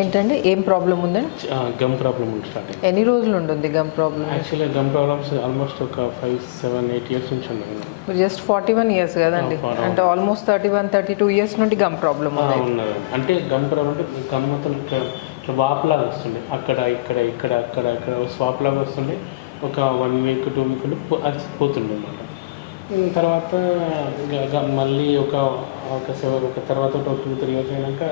ఏంటండి ఏం ప్రాబ్లం ఉందండి? గమ్ ప్రాబ్లం ఉంది స్టార్ట్ అయింది. ఎన్ని రోజులు ఉంటుంది gum problem? Actually gum problems almost ఒక 5, 7, 8 ఇయర్స్ నుంచి ఉన్నాయి. జస్ట్ 41 ఇయర్స్ కదండి, అంటే ఆల్మోస్ట్ 31, 32 ఇయర్స్ నుండి గమ్ ప్రాబ్లం ఉన్నది. అంటే గమ్ ప్రాబ్లం అంటే గమ్ మొత్తం ఇట్లా వాపులాగా వస్తుండే, అక్కడ ఇక్కడ ఇక్కడ అక్కడ ఇక్కడ స్వాప్ లాగా వస్తుండే. ఒక 1 వీక్ 2 వీక్లు అది పోతుండే అన్నమాట. తర్వాత మళ్ళీ ఒక తర్వాత ఒక 2-3 ఇయర్స్ అయినాక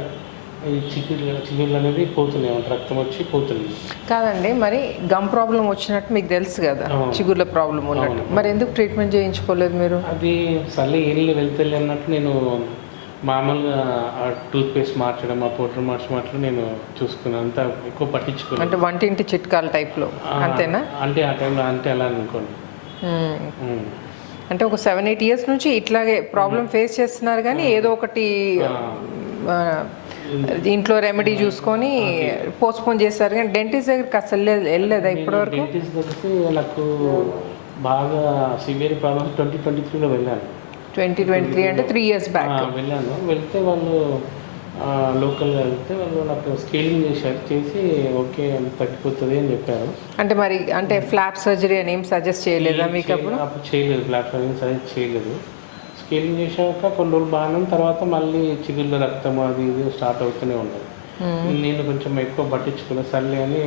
ఈ చిగుళ్ళు అనేది పోతున్నాయి, రక్తం వచ్చి పోతుంది. కాదండి, మరి గమ్ ప్రాబ్లం వచ్చినట్టు మీకు తెలుసు కదా, చిగుర్ల ప్రాబ్లం ఉన్నట్టు, మరి ఎందుకు ట్రీట్మెంట్ చేయించుకోలేదు మీరు? అది సర్లే ఏళ్ళు వెళ్తే అన్నట్టు నేను మామూలుగా ఆ టూత్ పేస్ట్ మార్చడం, ఆ పౌడర్ మార్చడం నేను చూసుకున్నాను, అంతా ఎక్కువ పట్టించుకున్నాను. అంటే వంటింటి చిట్కాల టైప్లో అంతేనా? అంటే ఆ టైంలో అంటే అలా అనుకోండి. అంటే ఒక 7-8 ఇయర్స్ నుంచి ఇట్లాగే ప్రాబ్లం ఫేస్ చేస్తున్నారు, కానీ ఏదో ఒకటి ఇంట్లో రెమెడీ చూసుకొని పోస్ట్పోన్ చేస్తారు, కానీ డెంటిస్ట్ దగ్గరికి అసలు వెళ్ళలేదా ఇప్పటివరకు? డెంటిస్ట్ దగ్గరికి నాకు బాగా సివియర్ ప్రాబ్లమ్స్ 2023లో వెళ్ళాను. 2023 అంటే 3 ఇయర్స్ బ్యాక్ వెళ్ళాను. వెళ్తే వాళ్ళు లోకల్గా వెళ్తే వాళ్ళు నాకు స్కేలింగ్ చేసి ఓకే తగ్గిపోతుంది అని చెప్పారు. అంటే మరి అంటే ఫ్లాప్ సర్జరీ అని ఏం సజెస్ట్ చేయలేదా మీకు? అప్పుడు చేయలేదు, ఫ్లాప్ సర్జరీ సజెస్ట్ చేయలేదు. స్కేలింగ్ చేశాక కొన్ని రోజులు బాగానే, తర్వాత మళ్ళీ చిగుళ్ళ రక్తం అది ఇది స్టార్ట్ అవుతూనే ఉన్నది. నేను కొంచెం ఎక్కువ పట్టించుకున్నాను, సర్లే అని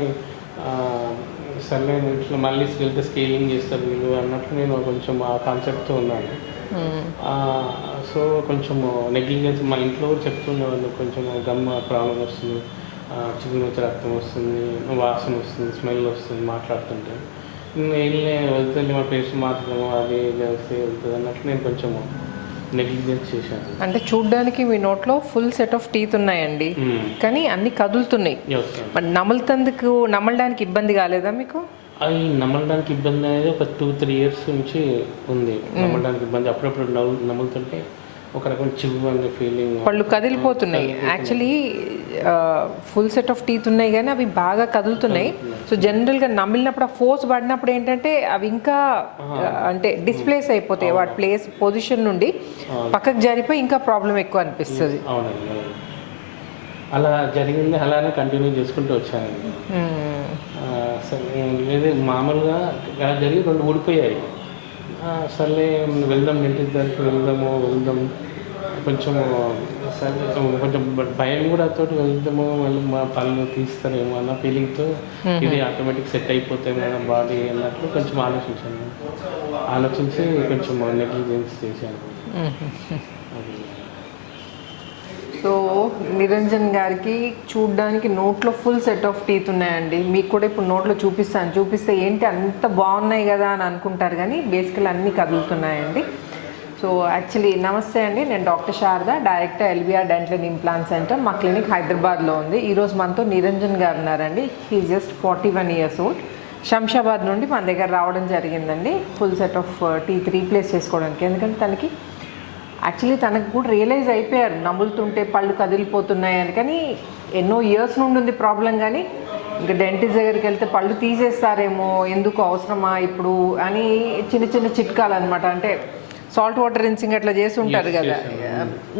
ఇట్లా మళ్ళీ వెళ్తే స్కేలింగ్ చేస్తారు వీళ్ళు అన్నట్లు నేను కొంచెం ఆ కాన్సెప్ట్తో ఉన్నాను. సో కొంచెం నెగ్లిజెన్స్ మా ఇంట్లో కూడా చెప్తుండేవాళ్ళు, కొంచెం గమ్ ప్రాబ్లం వస్తుంది, చిగురు వచ్చి రక్తం వస్తుంది, వాసన వస్తుంది, స్మెల్ వస్తుంది మాట్లాడుతుంటే. వెళ్ళే వెళ్తే మా పేస్ట్ మాత్రము అది చేస్తే వెళ్తుంది అన్నట్లు నేను కొంచెం నెగ్లిజెన్స్ చేశాను. అంటే చూడ్డానికి మీ నోట్లో ఫుల్ సెట్ ఆఫ్ టీత్ ఉన్నాయండి, కానీ అన్ని కదులుతున్నాయి. మరి నమలడానికి ఇబ్బంది కాలేదా మీకు? అది నమలడానికి ఇబ్బంది అనేది ఒక 2-3 ఇయర్స్ నుంచి ఉంది. నమలడానికి ఇబ్బంది, అప్పుడప్పుడు నములుతుంటే ఒక రకమైన చివ్వు అనే ఫీలింగ్, పళ్ళు కదిలిపోతున్నాయి. Actually full set of teeth ఉన్నాయి, కానీ అవి బాగా కదులుతున్నాయి. సో జనరల్గా నమిలినప్పుడు ఆ ఫోర్స్ పడినప్పుడు ఏంటంటే అవి ఇంకా అంటే డిస్ప్లేస్ అయిపోతాయి, వాటి పొజిషన్ నుండి పక్కకు జరిపోయి ఇంకా ప్రాబ్లం ఎక్కువ అనిపిస్తుంది. అవునండి, అలా జరిగింది. అలానే కంటిన్యూ చేసుకుంటూ వచ్చానండి. లేదు మామూలుగా అలా జరిగి 2 ఊడిపోయాయి. సర్లే వెళ్దాం, డెంటిస్ట్ దగ్గరికి వెళ్దాం కొంచెం కొంచెం భయం కూడా తోటి వెళ్దాము, మళ్ళీ మా పళ్ళు తీస్తారేమో అన్న ఫీలింగ్తో ఇది ఆటోమేటిక్ సెట్ అయిపోతాయి మేడం బాడీ అన్నట్లు కొంచెం ఆలోచించి కొంచెం నెగ్లిజెన్స్ చేశాను. సో నిరంజన్ గారికి చూడ్డానికి నోట్లో ఫుల్ సెట్ ఆఫ్ టీత్ ఉన్నాయండి. మీకు కూడా ఇప్పుడు నోట్లో చూపిస్తే ఏంటి అంత బాగున్నాయి కదా అని అనుకుంటారు, కానీ బేసికల్ అన్నీ కదులుతున్నాయండి. సో యాక్చువల్లీ నమస్తే అండి, నేను doctor Sharada, director LBR dental and implant centre. మా క్లినిక్ హైదరాబాద్లో ఉంది. ఈరోజు మనతో నిరంజన్ గారు ఉన్నారండి. He just 41 years old. Shamshabad నుండి మన దగ్గర రావడం జరిగిందండి full set of teeth replace చేసుకోవడానికి. ఎందుకంటే తనకు కూడా రియలైజ్ అయిపోయారు నములుతుంటే పళ్ళు కదిలిపోతున్నాయని, కానీ ఎన్నో ఇయర్స్ నుండి ఉంది ప్రాబ్లం. కానీ ఇంకా డెంటిస్ట్ దగ్గరికి వెళ్తే పళ్ళు తీసేస్తారేమో, ఎందుకు అవసరమా ఇప్పుడు అని చిన్న చిట్కాలు అనమాట. అంటే సాల్ట్ వాటర్ రిన్సింగ్ అట్లా చేసి ఉంటారు కదా,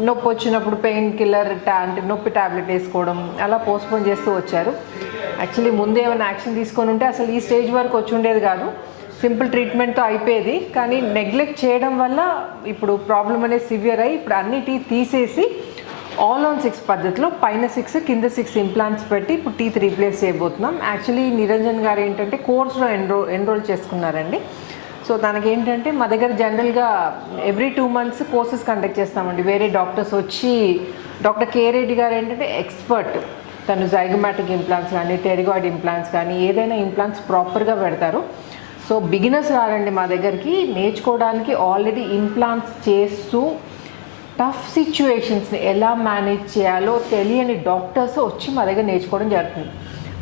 నొప్పి వచ్చినప్పుడు పెయిన్ కిల్లర్ అంటే నొప్పి ట్యాబ్లెట్ వేసుకోవడం, అలా పోస్ట్పోన్ చేస్తూ వచ్చారు. యాక్చువల్లీ ముందే ఏమైనా యాక్షన్ తీసుకొని ఉంటే అసలు ఈ స్టేజ్ వరకు వచ్చి ఉండేది కాదు, సింపుల్ ట్రీట్మెంట్తో అయిపోయేది. కానీ నెగ్లెక్ట్ చేయడం వల్ల ఇప్పుడు ప్రాబ్లం అనేది సివియర్ అయ్యి ఇప్పుడు అన్నిటి తీసేసి all on 6 పద్ధతిలో పైన 6 కింద 6 ఇంప్లాంట్స్ పెట్టి ఇప్పుడు టీత్ రీప్లేస్ చేయబోతున్నాం. యాక్చువల్లీ నిరంజన్ గారు ఏంటంటే కోర్స్లో ఎన్రోల్ చేసుకున్నారండి. సో తనకేంటంటే మా దగ్గర జనరల్గా ఎవ్రీ 2 months కోర్సెస్ కండక్ట్ చేస్తామండి. వేరే డాక్టర్స్ వచ్చి, డాక్టర్ కే రెడ్డి గారు ఏంటంటే ఎక్స్పర్ట్, తను జైగోమాటిక్ ఇంప్లాంట్స్ కానీ టెరిగాయిడ్ ఇంప్లాంట్స్ కానీ ఏదైనా ఇంప్లాంట్స్ ప్రాపర్గా పెడతారు. సో బిగినర్స్ రారండి మా దగ్గరికి, నేర్చుకోవడానికి ఆల్రెడీ ఇంప్లాంట్స్ చేస్తూ టఫ్ సిచ్యువేషన్స్ని ఎలా మేనేజ్ చేయాలో తెలియని డాక్టర్స్ వచ్చి మా దగ్గర నేర్చుకోవడం జరుగుతుంది.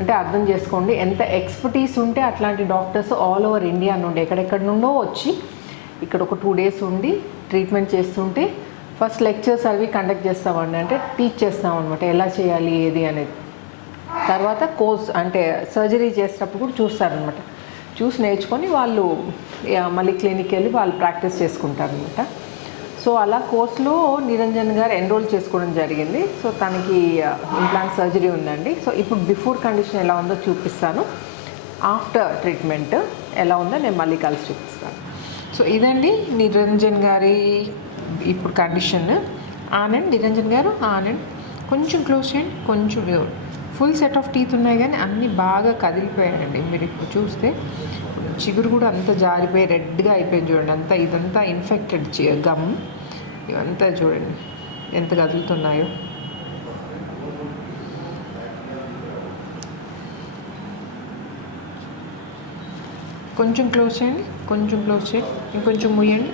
అంటే అర్థం చేసుకోండి ఎంత ఎక్స్పర్టీస్ ఉంటే అట్లాంటి డాక్టర్స్ ఆల్ ఓవర్ ఇండియా నుండి ఎక్కడెక్కడ నుండో వచ్చి ఇక్కడ ఒక 2 days ఉండి ట్రీట్మెంట్ చేస్తుంటే ఫస్ట్ లెక్చర్స్ అవి కండక్ట్ చేస్తామండి, అంటే టీచ్ చేస్తామన్నమాట ఎలా చేయాలి ఏది అనేది. తర్వాత కోర్స్ అంటే సర్జరీ చేసేటప్పుడు కూడా చూస్తారనమాట, చూసి నేర్చుకొని వాళ్ళు మళ్ళీ క్లినిక్కి వెళ్ళి వాళ్ళు ప్రాక్టీస్ చేసుకుంటారనమాట. సో అలా కోర్స్లో నిరంజన్ గారు ఎన్రోల్ చేసుకోవడం జరిగింది. సో తనకి ఇంప్లాంట్ సర్జరీ ఉందండి. సో ఇప్పుడు బిఫోర్ కండిషన్ ఎలా ఉందో చూపిస్తాను, ఆఫ్టర్ ట్రీట్మెంట్ ఎలా ఉందో నేను మళ్ళీ కలిసి చూపిస్తాను. సో ఇదండి నిరంజన్ గారి ఇప్పుడు కండిషన్. ఆనంద్, నిరంజన్ గారు ఆనంద్, కొంచెం క్లోజ్ చేయండి, కొంచెం ఫుల్ సెట్ ఆఫ్ టీత్ ఉన్నాయి కానీ అన్నీ బాగా కదిలిపోయాయండి. మీరు ఇప్పుడు చూస్తే చిగురు కూడా అంతా జారిపోయి రెడ్గా అయిపోయింది చూడండి. అంతా ఇదంతా ఇన్ఫెక్టెడ్ గమ్, ఇవంతా చూడండి ఎంత కదులుతున్నాయో. కొంచెం క్లోజ్ చేయండి, కొంచెం క్లోజ్ చేయండి, ఇంకొంచెం ముయ్యండి.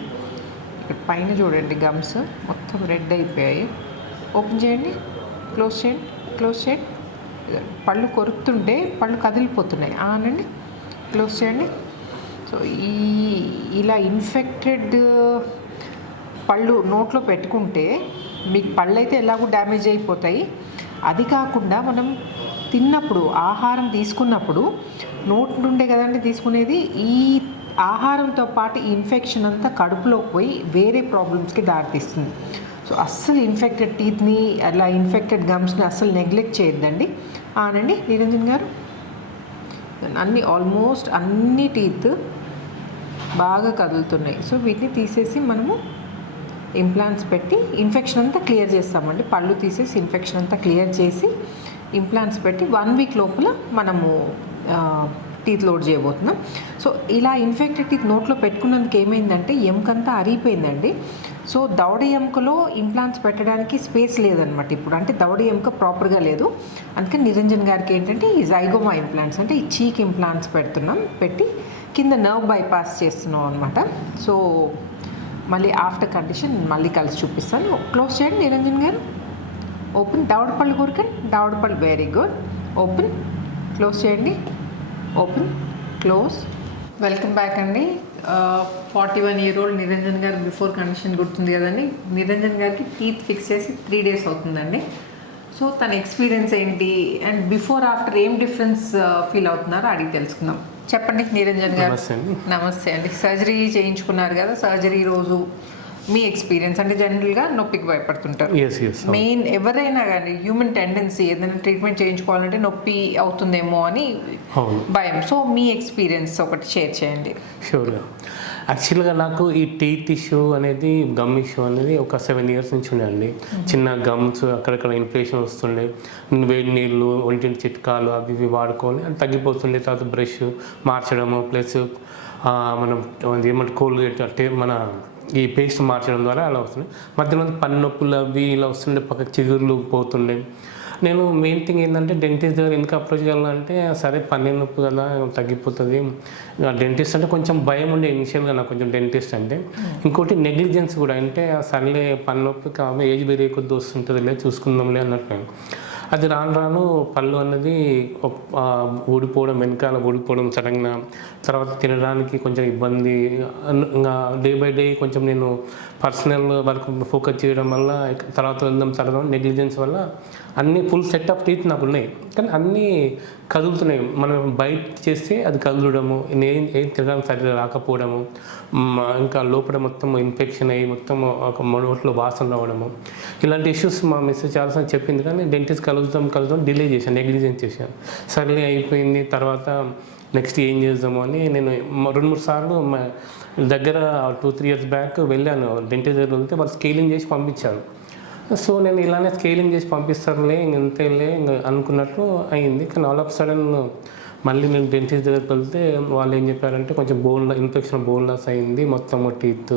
ఇక్కడ పైన చూడండి గమ్స్ మొత్తం రెడ్ అయిపోయాయి. ఓపెన్ చేయండి, క్లోజ్ చేయండి, క్లోజ్ చేయండి. పళ్ళు కొరుకుతుంటే పళ్ళు కదిలిపోతున్నాయి. ఆనండి, క్లోజ్ చేయండి. సో ఇలా ఇన్ఫెక్టెడ్ పళ్ళు నోట్లో పెట్టుకుంటే మీకు పళ్ళు అయితే ఎలాగో డ్యామేజ్ అయిపోతాయి. అది కాకుండా మనం తిన్నప్పుడు ఆహారం తీసుకున్నప్పుడు నోటి నుండే కదండి తీసుకునేది, ఈ ఆహారంతో పాటు ఈ ఇన్ఫెక్షన్ అంతా కడుపులోకి పోయి వేరే ప్రాబ్లమ్స్కి దారితీస్తుంది. సో అస్సలు ఇన్ఫెక్టెడ్ టీత్ని అలా ఇన్ఫెక్టెడ్ గమ్స్ని అస్సలు నెగ్లెక్ట్ చేయొద్దండి. ఆనండి నిరంజన్ గారు, ఆల్మోస్ట్ అన్ని టీత్ బాగా కదులుతున్నాయి. సో వీటిని తీసేసి మనము ఇంప్లాంట్స్ పెట్టి ఇన్ఫెక్షన్ అంతా క్లియర్ చేస్తామండి. పళ్ళు తీసేసి ఇన్ఫెక్షన్ అంతా క్లియర్ చేసి ఇంప్లాంట్స్ పెట్టి 1 వీక్ లోపల మనము టీత్ లోడ్ చేయబోతున్నాం. సో ఇలా ఇన్ఫెక్టెడ్ టీత్ నోట్లో పెట్టుకున్నందుకు ఏమైందంటే ఎముకంతా అరిగిపోయిందండి. సో దవడ ఎముకలో ఇంప్లాంట్స్ పెట్టడానికి స్పేస్ లేదనమాట ఇప్పుడు. అంటే దవడ ఎముక ప్రాపర్గా లేదు. అందుకని నిరంజన్ గారికి ఏంటంటే ఈ జైగోమా ఇంప్లాంట్స్ అంటే ఈ చీక్ ఇంప్లాంట్స్ పెడుతున్నాం, పెట్టి కింద నర్వ్ బైపాస్ చేస్తున్నాం అనమాట. సో మళ్ళీ ఆఫ్టర్ కండిషన్ మళ్ళీ కలిసి చూపిస్తాను. క్లోజ్ చేయండి నిరంజన్ గారు. ఓపెన్, దవడపళ్ళు కొరకండి, దవడపళ్ళు వెరీ గుడ్. ఓపెన్, క్లోజ్ చేయండి, ఓపెన్, క్లోజ్. వెల్కమ్ బ్యాక్ అండి. 41 year old నిరంజన్ గారు బిఫోర్ కండిషన్ గుర్తుంది కదండి. నిరంజన్ గారికి టీత్ ఫిక్స్ చేసి 3 days అవుతుందండి. సో తన ఎక్స్పీరియన్స్ ఏంటి అండ్ బిఫోర్ ఆఫ్టర్ ఏం డిఫరెన్స్ ఫీల్ అవుతున్నారో అడిగి తెలుసుకుందాం. చెప్పండి నిరంజన్ గారు. నమస్తే అండి. సర్జరీ చేయించుకున్నారు కదా, సర్జరీ రోజు మీ ఎక్స్పీరియన్స్ అంటే జనరల్గా నొప్పికి భయపడుతుంటారు. మెయిన్ ఎవరైనా కానీ హ్యూమన్ టెండెన్సీ ఏదైనా ట్రీట్మెంట్ చేయించుకోవాలంటే నొప్పి అవుతుందేమో అని భయం. సో మీ ఎక్స్పీరియన్స్ ఒకటి షేర్ చేయండి. షూర్గా. యాక్చువల్గా నాకు ఈ టీత్ ఇష్యూ అనేది, గమ్ ఇష్యూ అనేది ఒక 7 years నుంచి ఉండండి. చిన్న గమ్స్ అక్కడక్కడ ఇన్ఫెక్షన్ వస్తుండే, వేడి నీళ్ళు, ఒంటింటి చిట్కాలు అవి ఇవి వాడుకొని అది తగ్గిపోతుండే. తర్వాత బ్రష్ మార్చడము ప్లస్ మనం ఏమంటే కోల్గేట్ అంటే మన ఈ పేస్ట్ మార్చడం ద్వారా అలా వస్తుంది. మధ్యలో పన్ను నొప్పులు అవి ఇలా వస్తుండే, పక్కకు చిగుర్లు పోతుండే. నేను మెయిన్ థింగ్ ఏంటంటే డెంటిస్ట్ దగ్గర ఎందుకు అప్రోచ్ చేయాలంటే సరే పన్ను నొప్పి కదా తగ్గిపోతుంది. డెంటిస్ట్ అంటే కొంచెం భయం ఉండే ఇనిషియల్గా నాకు కొంచెం డెంటిస్ట్ అంటే. ఇంకోటి నెగ్లిజెన్స్ కూడా, అంటే సర్లే పన్ను నొప్పి కాబట్టి ఏజ్ పెరిగే కొద్ది వస్తుంటుందిలే చూసుకుందాంలే అన్నట్టు. అది రాను రాను పళ్ళు అన్నది ఊడిపోవడం, వెనకాల ఊడిపోవడం సడన్గా, తర్వాత తినడానికి కొంచెం ఇబ్బంది. ఇంకా డే బై డే కొంచెం నేను పర్సనల్ వర్క్ ఫోకస్ చేయడం వల్ల తర్వాత నెగ్లిజెన్స్ వల్ల అన్నీ ఫుల్ సెట్ ఆఫ్ టీత్ నాకు ఉన్నాయి కానీ అన్నీ కదులుతున్నాయి. మనం బయట చేస్తే అది కదలడము, ఏం తినడానికి సరిగ్గా రాకపోవడము, ఇంకా లోపల మొత్తం ఇన్ఫెక్షన్ అయ్యి మొత్తం ఒక నోట్లో వాసన రావడము, ఇలాంటి ఇష్యూస్ మా మిస్సెస్ చాలాసార్లు చెప్పింది. కానీ డెంటిస్ట్ కలుద్దాం డిలే చేశాను, నెగ్లిజెన్స్ చేశాను. సర్లే అయిపోయింది. తర్వాత నెక్స్ట్ ఏం చేద్దాము అని నేను 2-3 సార్లు మా దగ్గర 2-3 years బ్యాక్ వెళ్ళాను. డెంటిస్ట్ దగ్గర వెళ్తే వాళ్ళు స్కేలింగ్ చేసి పంపించారు. సో నేను ఇలానే స్కేలింగ్ చేసి పంపిస్తారులే ఇంతేలే అనుకున్నట్లు అయింది. కానీ ఆల్ ఆఫ్ సడన్ మళ్ళీ నేను డెంటిస్ట్ దగ్గరికి వెళ్తే వాళ్ళు ఏం చెప్పారంటే కొంచెం ఇన్ఫెక్షన్ బోన్ లాస్ అయింది, మొత్తం టీత్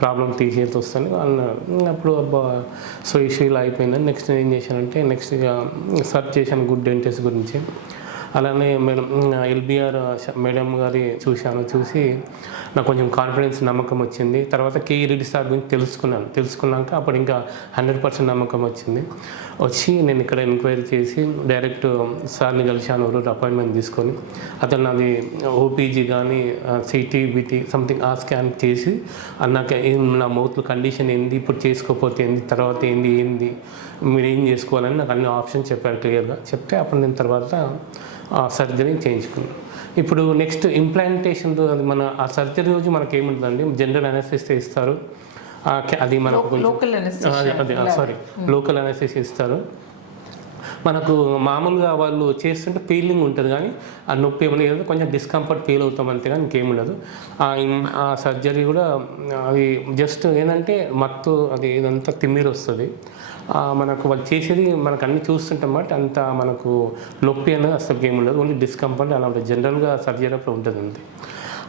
ప్రాబ్లం తీసేసి వస్తాను అన్నారు. అప్పుడు సో ఇష్యూ ఇలా అయిపోయిందని నెక్స్ట్ ఏం చేశానంటే నెక్స్ట్ ఇక సర్చ్ చేశాను గుడ్ డెంటిస్ట్ గురించి. అలానే మేడం ఎల్బిఆర్ మేడం గారి చూసి నాకు కొంచెం కాన్ఫిడెన్స్, నమ్మకం వచ్చింది. తర్వాత కేఈ రెడ్డి సార్ గురించి తెలుసుకున్నాక అప్పుడు ఇంకా 100% నమ్మకం వచ్చి నేను ఇక్కడ ఎంక్వైరీ చేసి డైరెక్ట్ సార్ని కలిశాను. రోజు అపాయింట్మెంట్ తీసుకొని అతను నాది ఓపీజీ కానీ సిటీ బీటీ సంథింగ్ ఆ స్కాన్ చేసి నాకు నా మౌత్లో కండిషన్ ఏంది, ఇప్పుడు చేసుకోకపోతే ఏంది, తర్వాత ఏంది మీరు ఏం చేసుకోవాలని నాకు అన్ని ఆప్షన్స్ చెప్పారు క్లియర్గా. చెప్తే అప్పుడు నేను తర్వాత సర్జరీ చేయించుకున్నాను. ఇప్పుడు నెక్స్ట్ ఇంప్లాంటేషన్ అది మన ఆ సర్జరీ రోజు మనకి ఏముంటుందండి, జనరల్ అనెస్థీసియా ఇస్తారు, అది మనకు కొంచెం లోకల్ అది సారీ లోకల్ అనెస్థీషియా ఇస్తారు. మనకు మామూలుగా వాళ్ళు చేస్తుంటే ఫీలింగ్ ఉంటుంది కానీ ఆ నొప్పి ఏమైనా ఏదో కొంచెం డిస్కంఫర్ట్ ఫీల్ అవుతాం అంతే కానీ ఇంకేమి ఉండదు. ఆ సర్జరీ కూడా అది జస్ట్ ఏంటంటే మత్తు అది ఇదంతా తిమ్మిరి వస్తుంది. మనకు వాళ్ళు చేసేది మనకు అన్నీ చూస్తుంటాం బట్ అంత మనకు నొప్పి అనేది అసలు ఏమి ఉండదు, ఓన్లీ డిస్కంఫర్ట్ అలా ఉంటుంది. జనరల్గా సర్జరీ అప్పుడు ఉంటుంది అంతే.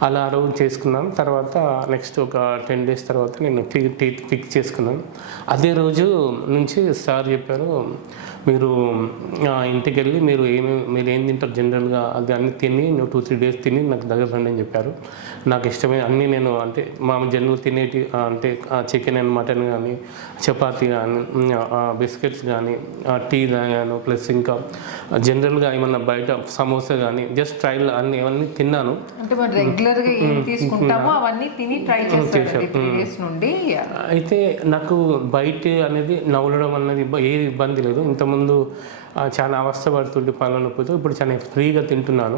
అలా ఆ రోజు చేసుకున్నాను. తర్వాత నెక్స్ట్ ఒక 10 days తర్వాత నేను టీత్ ఫిక్స్ చేసుకున్నాను. అదే రోజు నుంచి సార్ చెప్పారు, మీరు ఇంటికి వెళ్ళి మీరు ఏం తింటారు జనరల్గా అది అన్నీ తిని 2-3 days తిని నాకు దగ్గర రండి అని చెప్పారు. నాకు ఇష్టమైన అన్నీ నేను అంటే మా జనరల్ తినేటి అంటే చికెన్ అండ్ మటన్ కానీ, చపాతీ కానీ, బిస్కెట్స్ కానీ, టీ తాగాను, ప్లస్ ఇంకా జనరల్గా ఏమన్నా బయట సమోసా కానీ జస్ట్ ట్రైల్ అవన్నీ తిన్నాను. అంటే మనం రెగ్యులర్గా ఏం తీసుకుంటామో అవన్నీ తిని ట్రై చేస్తాను 3 days నుండి. అయితే నాకు బయట అనేది నవ్వడం అన్నది ఏ ఇబ్బంది లేదు. ఇంతకుముందు చాలా అవస్థ పడుతుంటే పనుల నొప్పితో, ఇప్పుడు చాలా ఫ్రీగా తింటున్నాను.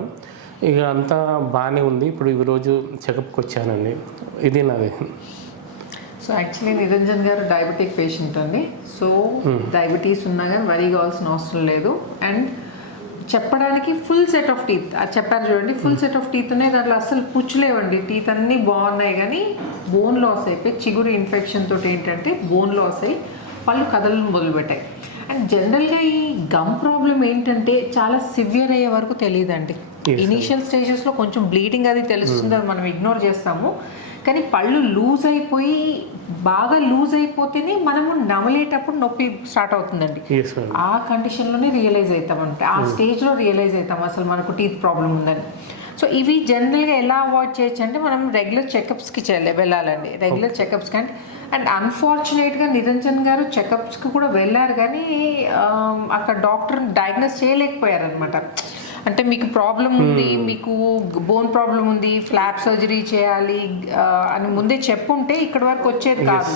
ఇక అంతా బాగానే ఉంది. ఇప్పుడు ఈరోజు చెకప్కి వచ్చానండి. ఇది నాది. సో యాక్చువల్లీ నిరంజన్ గారు డయాబెటిక్ పేషెంట్ అండి. సో డయాబెటీస్ ఉన్నా కానీ వరీ కావాల్సిన అవసరం లేదు. అండ్ చెప్పడానికి ఫుల్ సెట్ ఆఫ్ టీత్ అది చెప్పారు చూడండి, ఫుల్ సెట్ ఆఫ్ టీత్ ఉన్నాయి. దాంట్లో అసలు పుచ్చులేవండి, టీత్ అన్నీ బాగున్నాయి కానీ బోన్ లాస్ అయిపోయి చిగురు ఇన్ఫెక్షన్ తోటి ఏంటంటే బోన్ లాస్ అయ్యి పళ్ళు కదలను మొదలుపెట్టాయి. అండ్ జనరల్గా ఈ గమ్ ప్రాబ్లం ఏంటంటే చాలా సివియర్ అయ్యే వరకు తెలియదండి. ఇనీషియల్ స్టేజెస్లో కొంచెం బ్లీడింగ్ అది తెలుస్తుంది, అది మనం ఇగ్నోర్ చేస్తాము. కానీ పళ్ళు లూజ్ అయిపోయి బాగా లూజ్ అయిపోతేనే మనము నమలేటప్పుడు నొప్పి స్టార్ట్ అవుతుందండి. ఆ కండిషన్లోనే రియలైజ్ అవుతామంట, ఆ స్టేజ్లో రియలైజ్ అవుతాం అసలు మనకు టీత్ ప్రాబ్లం ఉందని. సో ఇవి జనరల్గా ఎలా అవాయిడ్ చేయొచ్చు అంటే మనం రెగ్యులర్ చెకప్స్కి వెళ్ళాలండి. రెగ్యులర్ చెకప్స్కి అండ్ అన్ఫార్చునేట్గా నిరంజన్ గారు చెకప్స్కి కూడా వెళ్ళారు కానీ అక్కడ డాక్టర్ డయాగ్నోస్ చేయలేకపోయారనమాట. అంటే మీకు ప్రాబ్లం ఉంది, మీకు బోన్ ప్రాబ్లం ఉంది, ఫ్లాప్ సర్జరీ చేయాలి అని ముందే చెప్పుంటే ఇక్కడ వరకు వచ్చేది కాదు.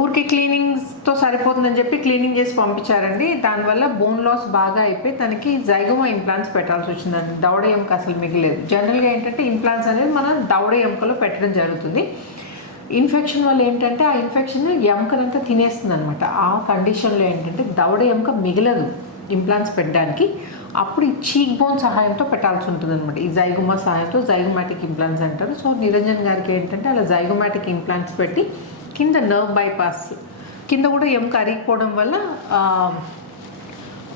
ఊరికి క్లీనింగ్స్తో సరిపోతుందని చెప్పి క్లీనింగ్ చేసి పంపించారండి. దానివల్ల బోన్ లాస్ బాగా అయిపోయి తనకి జైగోమా ఇంప్లాంట్స్ పెట్టాల్సి వచ్చిందండి. దవడ ఎముక అసలు మిగిలేదు. జనరల్గా ఏంటంటే ఇంప్లాంట్స్ అనేది మనం దవడ ఎముకలో పెట్టడం జరుగుతుంది. ఇన్ఫెక్షన్ వల్ల ఏంటంటే ఆ ఇన్ఫెక్షన్ ఎముకనంతా తినేస్తుంది అనమాట. ఆ కండిషన్లో ఏంటంటే దవడ ఎముక మిగలదు ఇంప్లాంట్స్ పెట్టడానికి. అప్పుడు ఈ చీక్ బోన్ సహాయంతో పెట్టాల్సి ఉంటుంది అనమాట. ఈ జైగోమా సహాయంతో జైగోమాటిక్ ఇంప్లాంట్స్ అంటారు. సో నిరంజన్ గారికి ఏంటంటే అలా జైగోమాటిక్ ఇంప్లాంట్స్ పెట్టి కింద నర్వ్ బైపాస్ కింద కూడా ఎముక అరిగిపోవడం వల్ల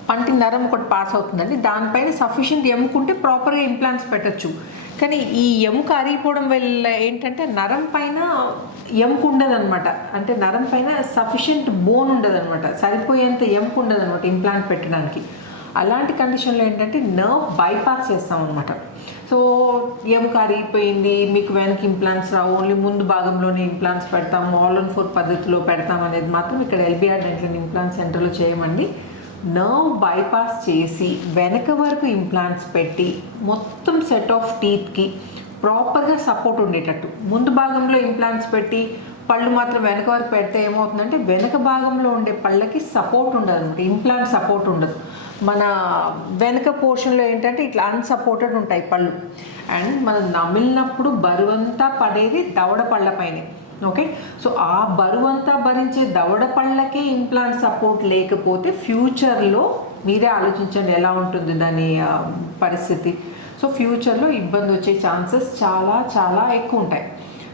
పంటి నరం ఒకటి పాస్ అవుతుందండి. దానిపైన సఫిషియెంట్ ఎముక ఉంటే ప్రాపర్గా ఇంప్లాంట్స్ పెట్టచ్చు. కానీ ఈ ఎముక అరిగిపోవడం వల్ల ఏంటంటే నరం పైన ఎముక ఉండదన్నమాట. అంటే నరం పైన సఫిషియెంట్ బోన్ ఉండదన్నమాట, సరిపోయేంత ఎముక ఉండదన్నమాట ఇంప్లాంట్ పెట్టడానికి. అలాంటి కండిషన్లో ఏంటంటే నర్వ్ బైపాస్ చేస్తామన్నమాట. సో ఎముక అరిగిపోయింది, మీకు వెనక్కి ఇంప్లాంట్స్ రావు, ఓన్లీ ముందు భాగంలోనే ఇంప్లాంట్స్ పెడతాము, ఆల్ ఆన్ 4 పద్ధతిలో పెడతాం అనేది మాత్రం ఇక్కడ ఎల్బిఆర్ డెంటల్ ఇంప్లాంట్ సెంటర్లో చేయమండి. నర్వ్ బైపాస్ చేసి వెనక వరకు ఇంప్లాంట్స్ పెట్టి మొత్తం సెట్ ఆఫ్ టీత్కి ప్రాపర్గా సపోర్ట్ ఉండేటట్టు, ముందు భాగంలో ఇంప్లాంట్స్ పెట్టి పళ్ళు మాత్రం వెనక వరకు పెడితే ఏమవుతుందంటే వెనక భాగంలో ఉండే పళ్ళకి సపోర్ట్ ఉండదు అనమాట, ఇంప్లాంట్ సపోర్ట్ ఉండదు. మన వెనక పోర్షన్లో ఏంటంటే ఇట్లా అన్సపోర్టెడ్ ఉంటాయి పళ్ళు. అండ్ మనం నమిలినప్పుడు బరువంతా పడేది దవడ పళ్ళపైనే. ఓకే, సో ఆ బరువంతా భరించే దవడ పళ్ళకే ఇంప్లాంట్ సపోర్ట్ లేకపోతే ఫ్యూచర్లో మీరే ఆలోచించండి ఎలా ఉంటుంది దాని పరిస్థితి. సో ఫ్యూచర్లో ఇబ్బంది వచ్చే ఛాన్సెస్ చాలా చాలా ఎక్కువ ఉంటాయి.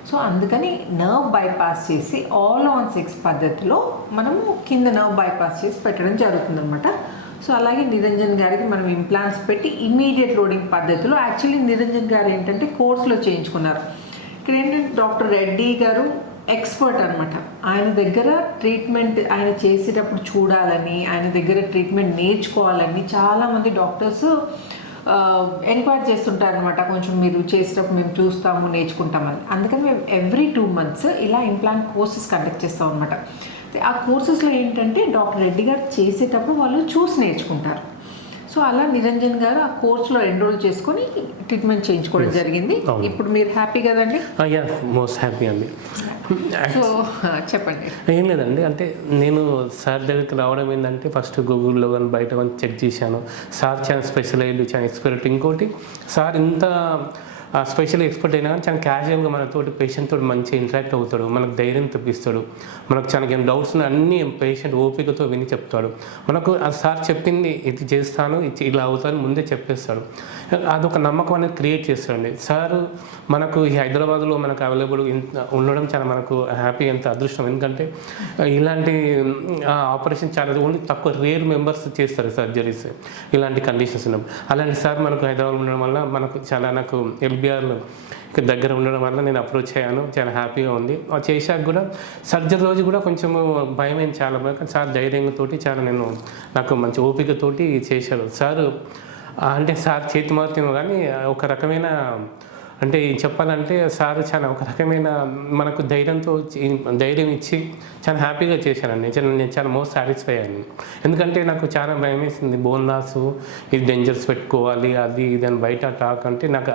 సో అందుకని నర్వ్ బైపాస్ చేసి ఆల్ ఆన్ 6 పద్ధతిలో మనము కింద నర్వ్ బైపాస్ చేసి పెట్టడం జరుగుతుందన్నమాట. సో అలాగే నిరంజన్ గారికి మనం ఇంప్లాంట్స్ పెట్టి ఇమ్మీడియట్ లోడింగ్ పద్ధతిలో, యాక్చువల్లీ నిరంజన్ గారు ఏంటంటే కోర్సులో చేయించుకున్నారు. ఇక్కడ ఏంటంటే డాక్టర్ రెడ్డి గారు ఎక్స్పర్ట్ అనమాట. ఆయన దగ్గర ట్రీట్మెంట్ ఆయన చేసేటప్పుడు చూడాలని, ఆయన దగ్గర ట్రీట్మెంట్ నేర్చుకోవాలని చాలామంది డాక్టర్స్ ఎంక్వైరీ చేస్తుంటారు అనమాట. కొంచెం మీరు చేసేటప్పుడు మేము చూస్తాము, నేర్చుకుంటామని. అందుకని మేము ఎవ్రీ 2 months ఇలా ఇంప్లాంట్ కోర్సెస్ కండక్ట్ చేస్తాం అనమాట. ఆ కోర్సెస్లో ఏంటంటే డాక్టర్ రెడ్డి గారు చేసేటప్పుడు వాళ్ళు చూసి నేర్చుకుంటారు. సో అలా నిరంజన్ గారు ఆ కోర్సులో ఎన్రోల్ చేసుకొని ట్రీట్మెంట్ చేయించుకోవడం జరిగింది. ఇప్పుడు మీరు హ్యాపీ కదండి? మోస్ట్ హ్యాపీ అండి. సో చెప్పండి. ఏం లేదండి, అంటే నేను సార్ దగ్గరికి రావడం ఏంటంటే ఫస్ట్ గూగుల్లో కానీ బయట కానీ చెక్ చేశాను. సార్ చాలా స్పెషలైజ్డ్, చాలా ఎక్స్పర్ట్. ఇంకోటి సార్ ఇంత స్పెషల్ ఎక్స్పర్ట్ అయినా కానీ చాలా క్యాజువల్గా మనతోటి పేషెంట్ తోటి మంచిగా ఇంటరాక్ట్ అవుతాడు, మనకు ధైర్యం తెప్పిస్తాడు, మనకు చాలా ఏం డౌట్స్ ఉన్న అన్ని పేషెంట్ ఓపికతో విని చెప్తాడు. మనకు ఆ సార్ చెప్పింది ఇది చేస్తాను ఇలా అవుతాను ముందే చెప్పేస్తాడు. అదొక నమ్మకం అనేది క్రియేట్ చేస్తాడండి సార్. మనకు ఈ హైదరాబాద్లో మనకు అవైలబుల్ ఉండడం చాలా మనకు హ్యాపీ, ఎంత అదృష్టం. ఎందుకంటే ఇలాంటి ఆపరేషన్ చాలా ఓన్లీ తక్కువ రేర్ మెంబర్స్ చేస్తారు సర్జరీస్ ఇలాంటి కండిషన్స్ ఉన్నప్పుడు. అలాంటి సార్ మనకు హైదరాబాద్ ఉండడం వల్ల మనకు చాలా నాకు ఎల్బిఆర్లో దగ్గర ఉండడం వల్ల నేను అప్రోచ్ అయ్యాను, చాలా హ్యాపీగా ఉంది. చేశాక కూడా సర్జరీ రోజు కూడా కొంచెం భయం అయింది, చాలా భయం. కానీ సార్ ధైర్యంతోటి చాలా నాకు మంచి ఓపికతోటి చేశాడు సార్. అంటే సార్ చేతి మాత్రమే కానీ ఒక రకమైన అంటే చెప్పాలంటే సార్ చాలా ఒక రకమైన మనకు ధైర్యం ఇచ్చి చాలా హ్యాపీగా చేశానండి. నేను చాలా మోస్ట్ సాటిస్ఫై అయ్యాను. ఎందుకంటే నాకు చాలా భయం వేసింది, బోన్ లాస్ ఇది డేంజర్స్ పెట్టుకోవాలి అది ఇది అని బయట టాక్. అంటే నాకు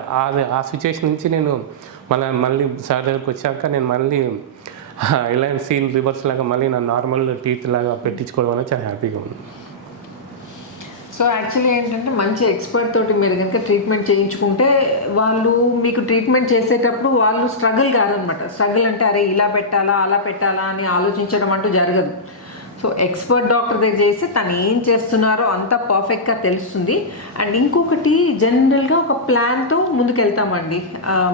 ఆ సిచ్యువేషన్ నుంచి నేను మళ్ళీ సార్ దగ్గరికి వచ్చాక నేను మళ్ళీ ఇలాంటి సీన్ రివర్స్ లాగా మళ్ళీ నా నార్మల్ టీత్ లాగా పెట్టించుకోవడం వల్ల చాలా హ్యాపీగా ఉంది. సో యాక్చువల్లీ ఏంటంటే మంచి ఎక్స్పర్ట్ తోటి మీరు కనుక ట్రీట్మెంట్ చేయించుకుంటే వాళ్ళు మీకు ట్రీట్మెంట్ చేసేటప్పుడు వాళ్ళు స్ట్రగుల్ కాదనమాట. స్ట్రగుల్ అంటే అరే ఇలా పెట్టాలా అలా పెట్టాలా అని ఆలోచించడం అంటూ జరగదు. సో ఎక్స్పర్ట్ డాక్టర్ దగ్గర చేస్తే తను ఏం చేస్తున్నారో అంతా పర్ఫెక్ట్గా తెలుస్తుంది. అండ్ ఇంకొకటి జనరల్గా ఒక ప్లాన్తో ముందుకెళ్తామండి.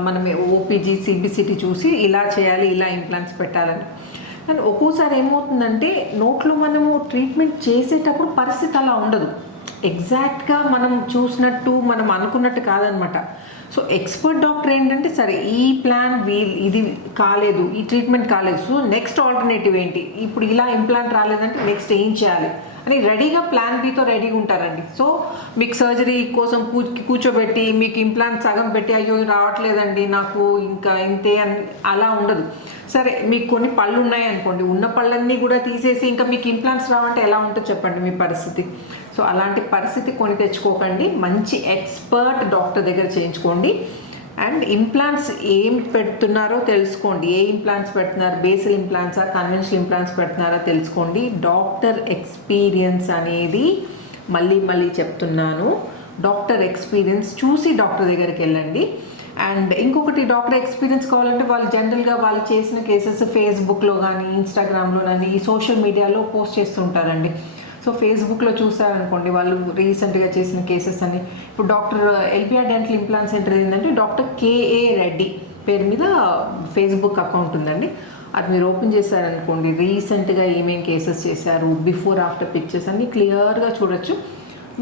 మనం ఓపీజీ సిబిసిటీ చూసి ఇలా చేయాలి, ఇలా ఇంప్లాంట్స్ పెట్టాలని. కానీ ఒక్కోసారి ఏమవుతుందంటే నోట్లో మనము ట్రీట్మెంట్ చేసేటప్పుడు పరిస్థితి అలా ఉండదు, ఎగ్జాక్ట్గా మనం చూసినట్టు మనం అనుకున్నట్టు కాదనమాట. సో ఎక్స్పర్ట్ డాక్టర్ ఏంటంటే సరే ఈ ప్లాన్ ఇది కాలేదు, ఈ ట్రీట్మెంట్ కాలేదు, సో నెక్స్ట్ ఆల్టర్నేటివ్ ఏంటి, ఇప్పుడు ఇలా ఇంప్లాంట్ రాలేదంటే నెక్స్ట్ ఏం చేయాలి అని రెడీగా ప్లాన్ బితో రెడీగా ఉంటారండి. సో మీకు సర్జరీ కోసం కూర్చోబెట్టి మీకు ఇంప్లాంట్ సగం పెట్టి అయ్యో రావట్లేదండి నాకు ఇంకా ఇంతే అని అలా ఉండదు. సరే మీకు కొన్ని పళ్ళు ఉన్నాయి అనుకోండి, ఉన్న పళ్ళన్నీ కూడా తీసేసి ఇంకా మీకు ఇంప్లాంట్స్ రావంటే ఎలా ఉంటుందో చెప్పండి మీ పరిస్థితి. సో అలాంటి పరిస్థితి కొని తెచ్చుకోకండి, మంచి ఎక్స్పర్ట్ డాక్టర్ దగ్గర చేయించుకోండి. అండ్ ఇంప్లాంట్స్ ఏం పెడుతున్నారో తెలుసుకోండి, ఏ ఇంప్లాంట్స్ పెడుతున్నారు, బేసిల్ ఇంప్లాంట్సా కన్వెన్షనల్ ఇంప్లాంట్స్ పెడుతున్నారా తెలుసుకోండి. డాక్టర్ ఎక్స్పీరియన్స్ అనేది మళ్ళీ చెప్తున్నాను, డాక్టర్ ఎక్స్పీరియన్స్ చూసి డాక్టర్ దగ్గరికి వెళ్ళండి. అండ్ ఇంకొకటి డాక్టర్ ఎక్స్పీరియన్స్ కావాలంటే వాళ్ళు జనరల్గా వాళ్ళు చేసిన కేసెస్ ఫేస్బుక్లో కానీ ఇన్స్టాగ్రామ్లో కానీ ఈ సోషల్ మీడియాలో పోస్ట్ చేస్తుంటారండి. సో ఫేస్బుక్లో చూసారనుకోండి వాళ్ళు రీసెంట్గా చేసిన కేసెస్ అని. ఇప్పుడు doctor LBR dental implant centre ఏంటంటే డాక్టర్ కేఏ రెడ్డి పేరు మీద ఫేస్బుక్ అకౌంట్ ఉందండి. అది మీరు ఓపెన్ చేశారనుకోండి రీసెంట్గా ఏమేం కేసెస్ చేశారు, బిఫోర్ ఆఫ్టర్ పిక్చర్స్ అన్నీ క్లియర్గా చూడొచ్చు,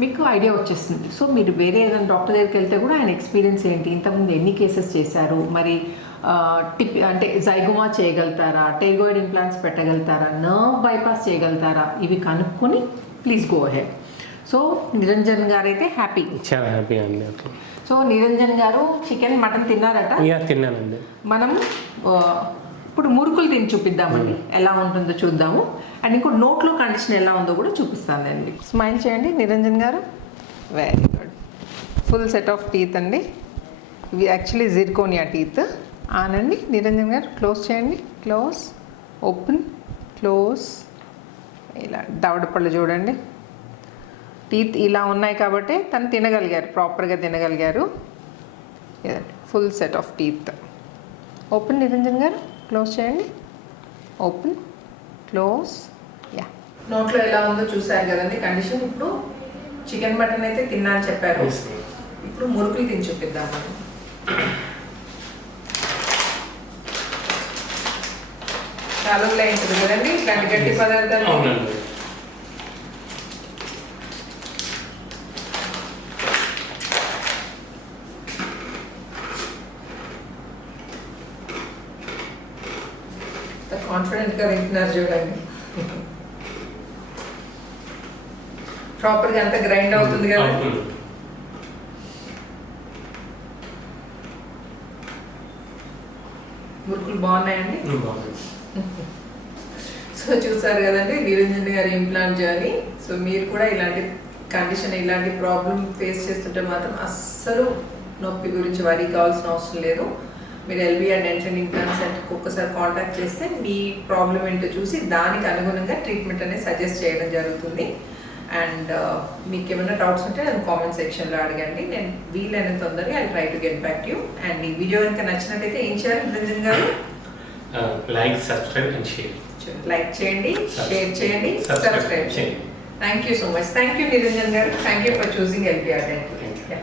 మీకు ఐడియా వచ్చేస్తుంది. సో మీరు వేరే ఏదైనా డాక్టర్ దగ్గరికి వెళ్తే కూడా ఆయన ఎక్స్పీరియన్స్ ఏంటి, ఇంతకుముందు ఎన్ని కేసెస్ చేశారు, మరి అంటే జైగోమా చేయగలుగుతారా, టెర్గోయిడ్ ఇంప్లాంట్స్ పెట్టగలుగుతారా, నర్వ్ బైపాస్ చేయగలుగుతారా, ఇవి కనుక్కొని please go ahead. So Niranjan గారు అయితే హ్యాపీ, చాలా హ్యాపీ అండి. సో నిరంజన్ గారు చికెన్ మటన్ తిన్నారట? తిన్నానండి. మనం ఇప్పుడు మురుకులు తిని చూపిద్దామండి, ఎలా ఉంటుందో చూద్దాము. అండ్ ఇంకో నోట్లో కండిషన్ ఎలా ఉందో కూడా చూపిస్తానండి. స్మైల్ చేయండి నిరంజన్ గారు, very good. Full set of teeth అండి, ఇవి యాక్చువల్లీ జిర్కోనియా టీత్. ఆనండి నిరంజన్ గారు, క్లోజ్ చేయండి, క్లోజ్, ఓపెన్, క్లోజ్. ఇలా దవడ పళ్ళు చూడండి, టీత్ ఇలా ఉన్నాయి కాబట్టి తను తినగలిగారు, ప్రాపర్గా తినగలిగారు. ఇదండి full set of teeth. Open Niranjan గారు, క్లోజ్ చేయండి, ఓపెన్, క్లోజ్. యా, నోట్లో ఎలా ఉందో చూసారు కదండి కండిషన్. ఇప్పుడు చికెన్ మటన్ అయితే తిన్నా అని చెప్పారు, ఇప్పుడు మురుకులు తిని చూపిద్దాం. చాలా ఉంటుంది కదండి ఇట్లాంటి గట్టి పదార్థాలు. కాన్ఫిడెంట్గా తింటున్నారు చూడండి, ప్రాపర్గా అంతా గ్రైండ్ అవుతుంది కదా. మురుకులు బాగున్నాయండి. సో చూసారు కదండి నిరంజన్ గారి ఇంప్లాంట్ జర్నీ. సో మీరు కూడా ఇలాంటి కండిషన్ ఇలాంటి ప్రాబ్లం ఫేస్ చేస్తుంటే మాత్రం అస్సలు నొప్పి గురించి వరీ కావాల్సిన అవసరం లేదు. మీరు ఎల్బిఆర్ డెంటల్ ఇంప్లాంట్ సెంటర్కి ఒక్కసారి కాంటాక్ట్ చేస్తే మీ ప్రాబ్లం ఏంటో చూసి దానికి అనుగుణంగా ట్రీట్మెంట్ అనేది సజెస్ట్ చేయడం జరుగుతుంది. అండ్ మీకు ఏమైనా డౌట్స్ ఉంటే నన్ను కామెంట్ సెక్షన్లో అడగండి, నేను వీలైనంత తొందరగా I try to get back to you. And ఈ వీడియో కనుక నచ్చినట్టయితే ఏం చేయాలి Niranjan garu? Like, subscribe and share. Like చేయండి, షేర్ చేయండి, Subscribe సబ్స్క్రైబ్ చేయండి. చేయండి. Thank you so much. Thank you Niranjan garu. Thank you for choosing LPR. Thank you.